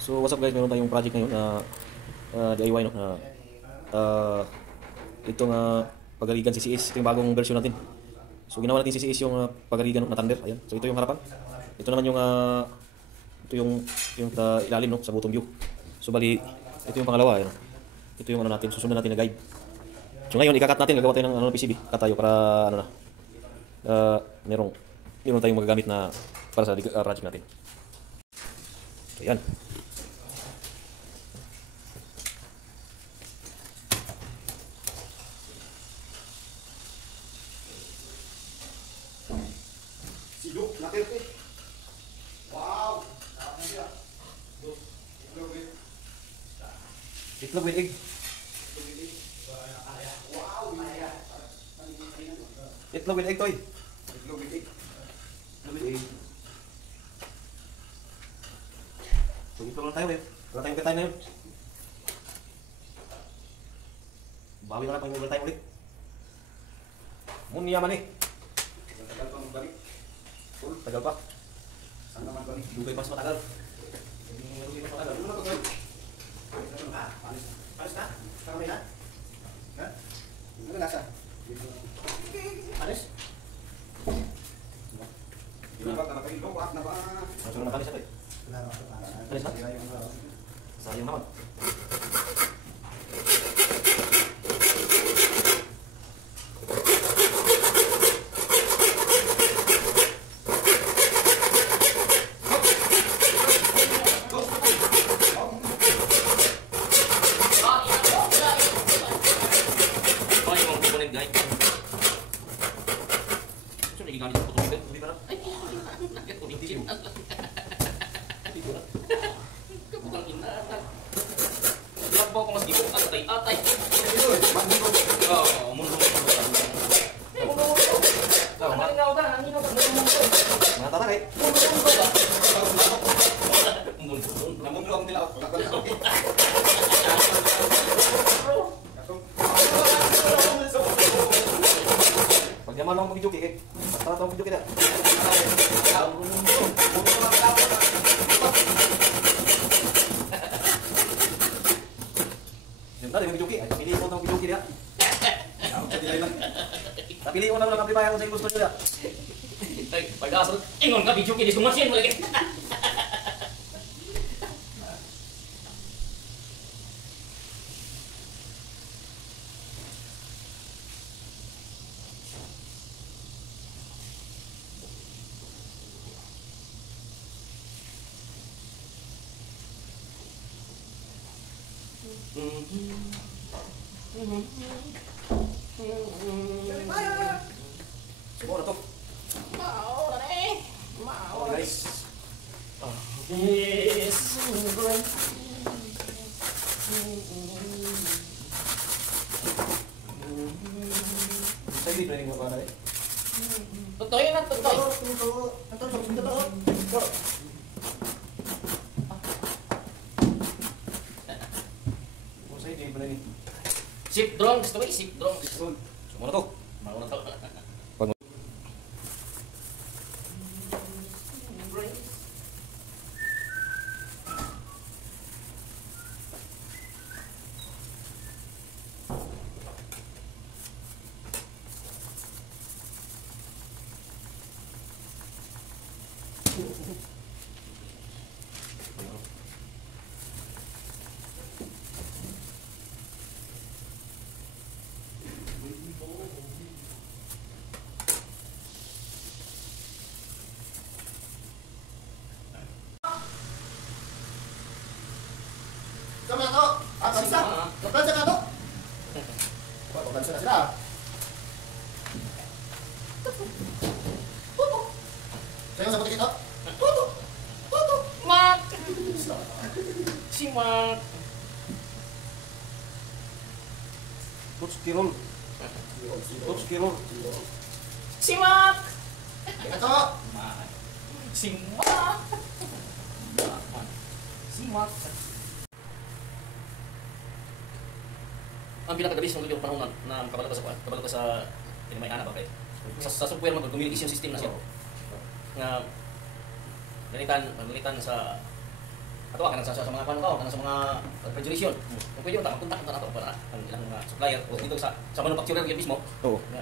So what's up guys, meron tayong project ngayon na DIY no, na itong pagaligan CCS. Ito yung bagong version natin. So ginawa natin CCS yung pagaligan na Thunder. Ayan. So ito yung harapan. Ito naman yung ilalim no, sa bottom view. So bali ito yung pangalawa. Ayan. Ito yung ano natin, susunod natin na guide. So ngayon ikakat natin, gagawa tayo ng PCB. Cut tayo para ano na. Meron tayong magagamit na para sa project natin. So yan. Sidok, nakirti. Wow! Sarap na siya. Itlog with egg. Wow! Itlog with egg, Toy. Itlog with egg. Itlog with egg. So itlog lang tayo eh. Wala tayong overtime na yun. Bawi na lang pang overtime ulit. Munyaman eh. Tagal pa magbalik. Tagal pa. Saan naman balik? Dugay pa mas matagal. Dugay mas matagal. Ano na ito, Toy? Panis na. Panis na? Kamay na? Ha? Ano lasa? Panis? Hindi ba nakakailaw? Wak na ba? Masuro na kami sa Toy. Panis na? Sayang naman. Pagyaman lang mag-video kay basta tawag video kita. Yung tadi video kay, pili ko ng video kay dia. Tapi pili ko na lang amplifier kung sa gusto niyo dia. Ay, pag-asal, ingon ka video kay di sumasin mo lagi. Siguro na to. Mau na eh. Mau Guys. Yes. Sa hindi planning mo pa na eh. Totoo yun na, totoo. Sa hindi planning. Sip drone, gusto mo eh, sip drone. Siguro na to. Mau na to. Sama to! At isa! Napansa ka to! Napansa na sila. Tuto! Sa'yo sa butik ito? Tuto! Tuto! Mak! Si Mak. Touch kirol. Touch kirol. Si Mak! Ito! Si Mak! Si Mak. Ang pinakagabis ng yung panahon na kabalata sa may anak okay. Sa software mo communication system na siya. Nga galitan sa Tuwa ka sa mga paano ka, sa mga refrigeration. Kung pwede mo ta, kontak na nato para ang ilang mga supplier o dito sa manufacturer yung mismo. Oo. Nga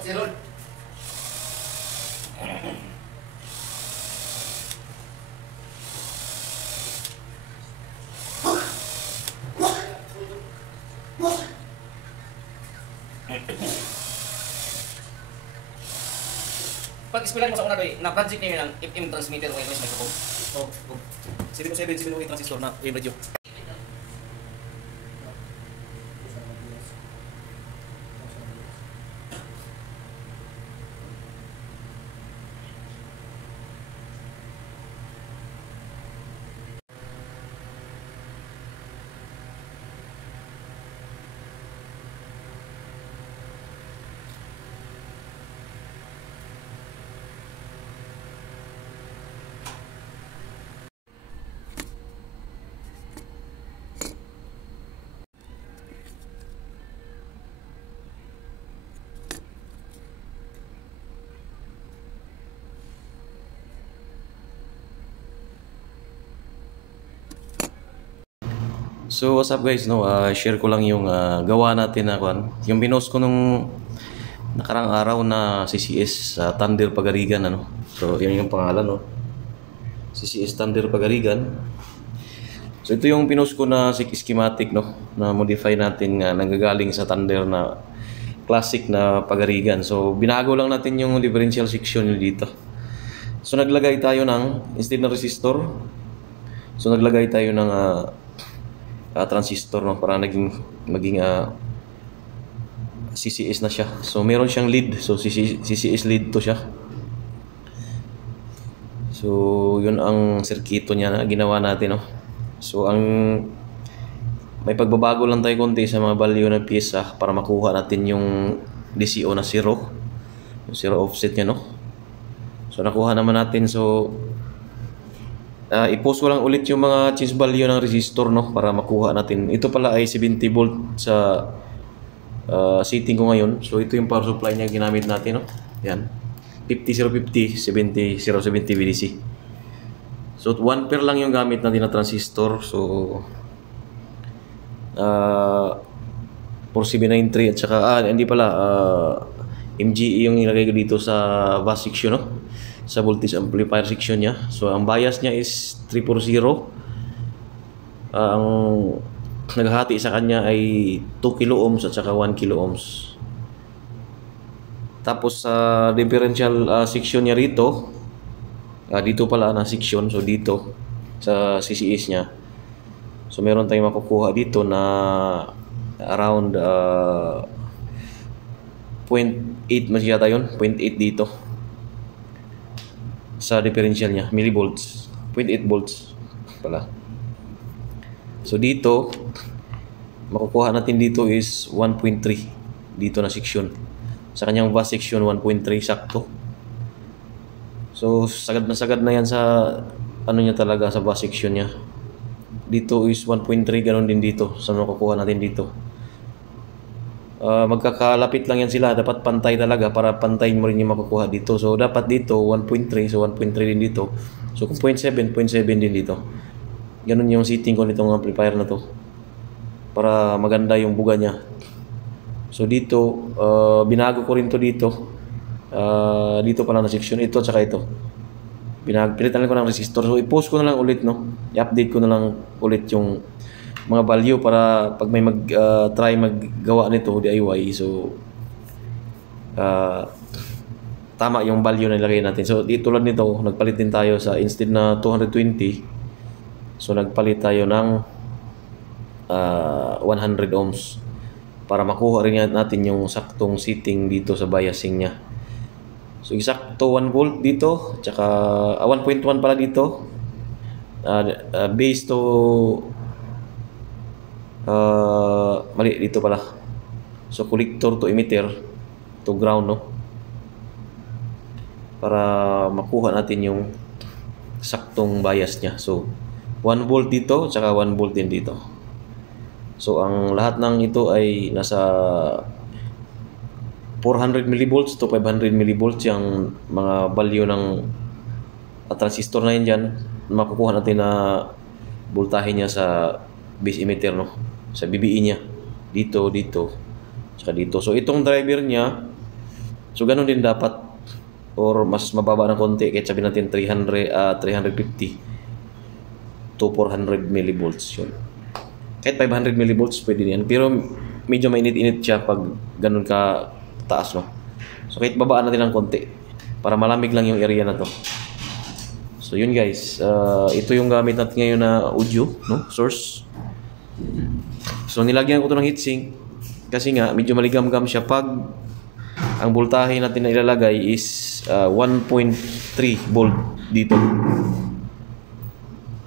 Sirol. Pag-explain mo sa una doy, na project niyo ng FM transmitter o wireless microphone. Oo. 707 transistor na AM radio. So what's up guys, no, share ko lang yung gawa natin na yung binost ko nung nakarang araw na CCS sa Thunder Pagarigan, ano. So yun yung pangalan, no, CCS Thunder Pagarigan. So ito yung pinost ko na schematic, no, na modify natin nga nanggagaling sa Thunder na classic na Pagarigan. So binago lang natin yung differential section dito. So naglagay tayo ng, instead na resistor, so naglagay tayo ng transistor, no, para maging CCS na siya. So meron siyang lead, so CCS lead to siya. So yun ang sirkito niya na ginawa natin, no. So ang may pagbabago lang tayo konti sa mga value ng pyesa para makuha natin yung DCO na 0, yung 0 offset niya, no. So nakuha naman natin. So i-post ko lang ulit yung mga change value ng resistor, no, para makuha natin. Ito pala ay 70 volt sa setting ko ngayon. So ito yung power supply niya ginamit natin, no. Yan. 50-050, 70-070 VDC. So 1 pair lang yung gamit natin na transistor. So 4793 at saka hindi pala MGE yung nilagay ko dito sa bus section, no. sa voltage amplifier section niya. So ang bias niya is 340. Ang naghahati sa kanya ay 2 kilo ohms at saka 1 kilo ohms. Tapos sa differential section niya rito, dito pala na section, so dito sa CCS niya. So meron tayong makukuha dito na around 0.8 mas yata yun, 0.8 dito sa differential niya, millivolts, 0.8 volts pala. So dito makukuha natin dito is 1.3 dito na section. Sa kanyang bus section 1.3 sakto. So sagad na yan sa ano niya talaga sa bus section niya. Dito is 1.3, ganoon din dito sa makukuha natin dito. Magkakalapit lang yan sila, dapat pantay talaga para pantayin mo rin yung makukuha dito. So dapat dito 1.3, so 1.3 din dito. So kung 0.7 din dito. Ganun yung setting ko nitong amplifier na to para maganda yung buga niya. So dito binago ko rin to dito. Dito pala na section ito at saka ito. Pilitan ko ng resistor. So i-post ko na lang ulit, no. I-update ko na lang ulit yung mga value para pag may try maggawa nito DIY, so tama yung value na ilagay natin. So tulad nito, nagpalit din tayo sa instead na 220, so nagpalit tayo ng 100 ohms para makuha rin natin yung saktong setting dito sa biasing niya. So eksakto 1 volt dito, tsaka 1.1 pala dito, base to mali dito pala. So collector to emitter to ground, no, para makuha natin yung saktong bias niya. So 1 volt dito tsaka 1 volt din dito. So ang lahat ng ito ay nasa 400 millivolts to 500 millivolts yung mga value ng transistor na yan dyan. Makukuha natin na voltahe niya sa base emitter, no, sa BBE niya dito saka dito. So itong driver niya, so ganun din dapat or mas mababa ng konti, kahit sabihin natin 350 to 400 millivolts yun. Kahit 500 millivolts pwede yan, pero medyo mainit-init siya pag ganun ka taas, no. So kahit babaan natin ng konti para malamig lang yung area na to. So yun guys, ito yung gamit natin ngayon na audio, no, source. So nilagyan ko ito ng heatsink kasi nga medyo maligam-gam siya pag ang voltahe natin na ilalagay is 1.3 volt dito.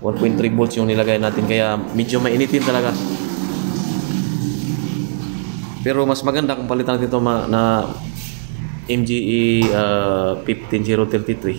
1.3 volts yung nilagay natin, kaya medyo mainitin talaga. Pero mas maganda kung palitan natin ito na MGE 15033.